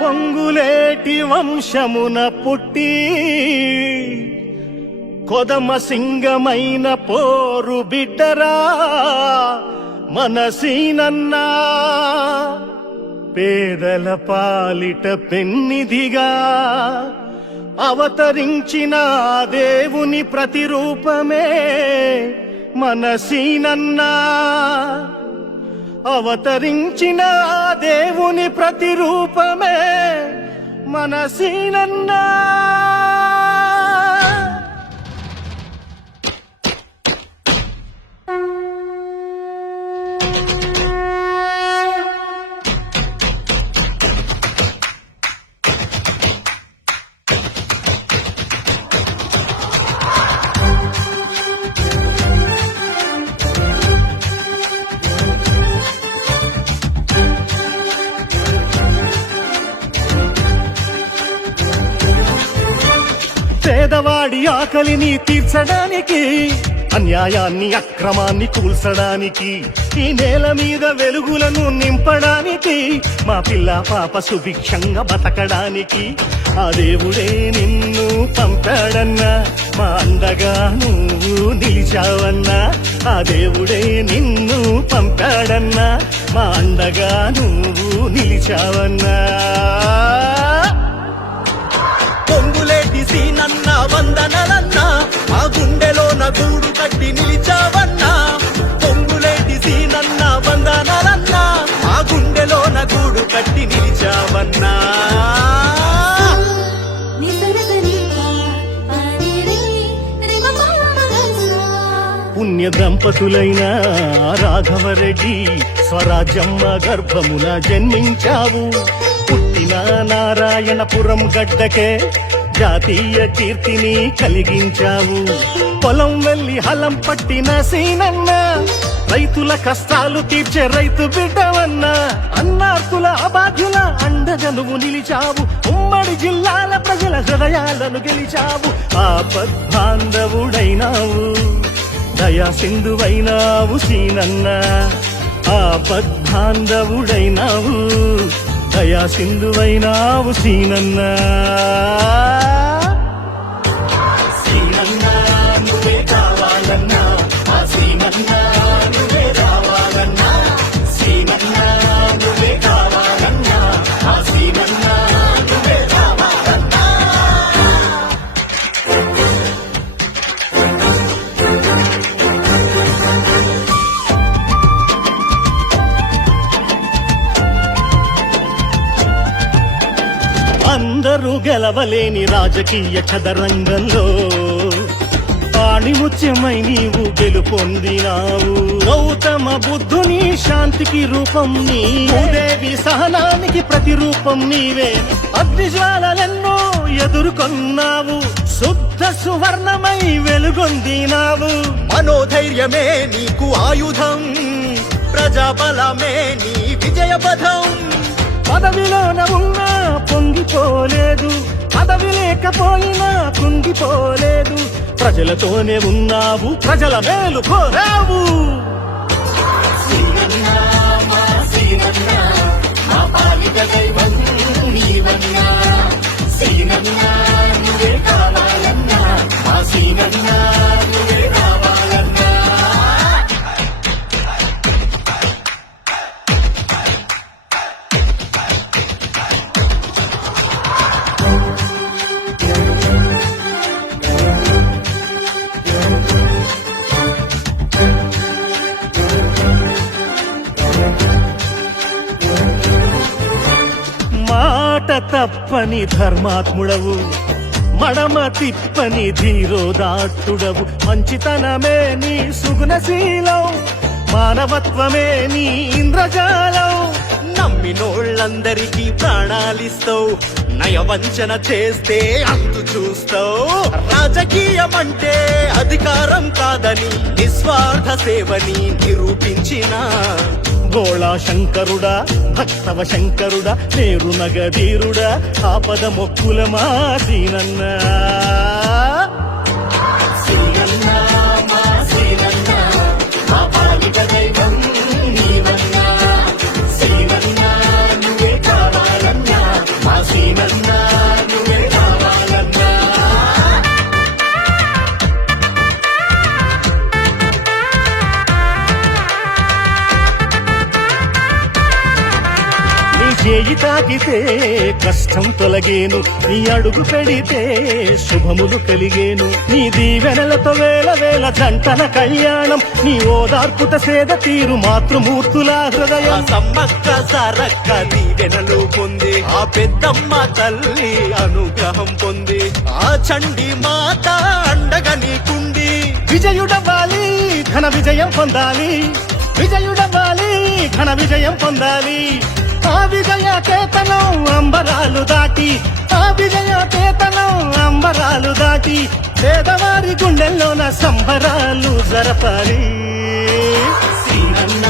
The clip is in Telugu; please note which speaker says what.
Speaker 1: పొంగులేటి వంశమున పుట్టి కొదమ సింగమైన పోరు బిడ్డరా మనసీనన్నా. పేదల పాలిట పెన్నిదిగా అవతరించిన దేవుని ప్రతిరూపమే మనసీనన్నా. అవతరించిన దేవుని ప్రతిరూపమే మనసీనన్నా వాడి ఆకలిని తీర్చడానికి అన్యాయాన్ని అక్రమాన్ని కూల్చడానికి ఈ నేల మీద వెలుగులను నింపడానికి మా పిల్ల పాప సుభిక్షంగా బతకడానికి ఆ దేవుడే నిన్ను పంపాడన్నా మా అండగా నువ్వు నిలిచావన్నా ఆ దేవుడే నిన్ను పంపాడన్నా మా అండగా నువ్వు నిలిచావన్నా.
Speaker 2: పొంగులేటి సీనన్న వందనలన్న ఆ గుండెలోన గూడు కట్టి నిలిచావన్న పొంగులేటి సీనన్న వందనలన్న ఆ గుండెలోన గూడు కట్టి నిలిచావన్నా.
Speaker 1: పుణ్య దంపతులైన రాఘవరెడ్డి స్వరాజమ్మ గర్భమున జన్మించావు. పుట్టిన నారాయణపురం గడ్డకే జాతీయ కీర్తిని కలిగించావు. పొలం వెళ్ళి హలం పట్టిన సీనన్న రైతుల కష్టాలు తీర్చే రైతు బిడ్డవన్నా అన్నార్తుల అబాధ్యుల అండగా నువ్వు నిలిచావు. ఉమ్మడి జిల్లాల ప్రజల హృదయాలను గెలిచావు. ఆపద్బాంధవుడైనావు దయా సింధువైనావు సీనన్న. ఆపద్బాంధవుడైనావు దయా సింధువైనావు సీనన్నా. అందరూ గెలవలేని రాజకీయ చదరంగంలో? ఆణిముత్యమై నీవు గెలుపొందినావు గౌతమ బుద్ధుని శాంతికి రూపం నీ దేవి సహనానికి ప్రతిరూపం నీవే. అగ్నిజ్వాలెన్నో ఎదుర్కొన్నావు. శుద్ధ సువర్ణమై వెలుగొందినావు.
Speaker 2: మనోధైర్యమే నీకు ఆయుధం. ప్రజాబలమే నీ విజయపథం.
Speaker 1: పదవిలోన ఉన్నా పొంగిపోలేదు పదవి లేకపోయినా కుంగిపోలేదు. ప్రజలతోనే ఉన్నావు ప్రజల మేలు కోరావు. మాట తప్పని ధర్మాత్ముడవు. మడమ తిప్పని ధీరోదాట్టుడవు మంచితనమే నీ సుగుణశీలం. మానవత్వమే నీ ఇంద్రజాలం.
Speaker 2: నమ్మినోళ్ళందరికీ ప్రాణాలిస్తావు నయవంచన చేస్తే అంతు చూస్తావు. రాజకీయం అంటే అధికారం కాదని నిస్వార్థ సేవని నిరూపించిన
Speaker 1: గోళా శంకరుడా భక్తవ శంకరుడా నేరు నగధీరుడా ఆపద మొక్కుల మాసీనన్నా. సీనన్నా మా సీనన్నా మా పాలిట చేయి తాకితే కష్టం తొలగేను నీ అడుగు పెడితే శుభములు కలిగేను. నీ దీవెనలతో వేల వేల జంటల కళ్యాణం నీ ఓదార్పుట సేద తీరు మాతృమూర్తుల హృదయం.
Speaker 2: సమ్మక్క సారక్క దీవెనలు పొంది ఆ పెద్దమ్మ తల్లి అనుగ్రహం పొంది ఆ చండి మాత అండగా నీకుండి
Speaker 1: విజయుడవ్వాలి ఘన విజయం పొందాలి. విజయుడవ్వాలి ఘన విజయం పొందాలి. ఆ విజయ చేతనం అంబరాలు దాటి ఆ విజయ చేతనం అంబరాలు దాటి పేదవారి గుండెల్లోన సంబరాలు జరపాలి.
Speaker 2: సీనన్న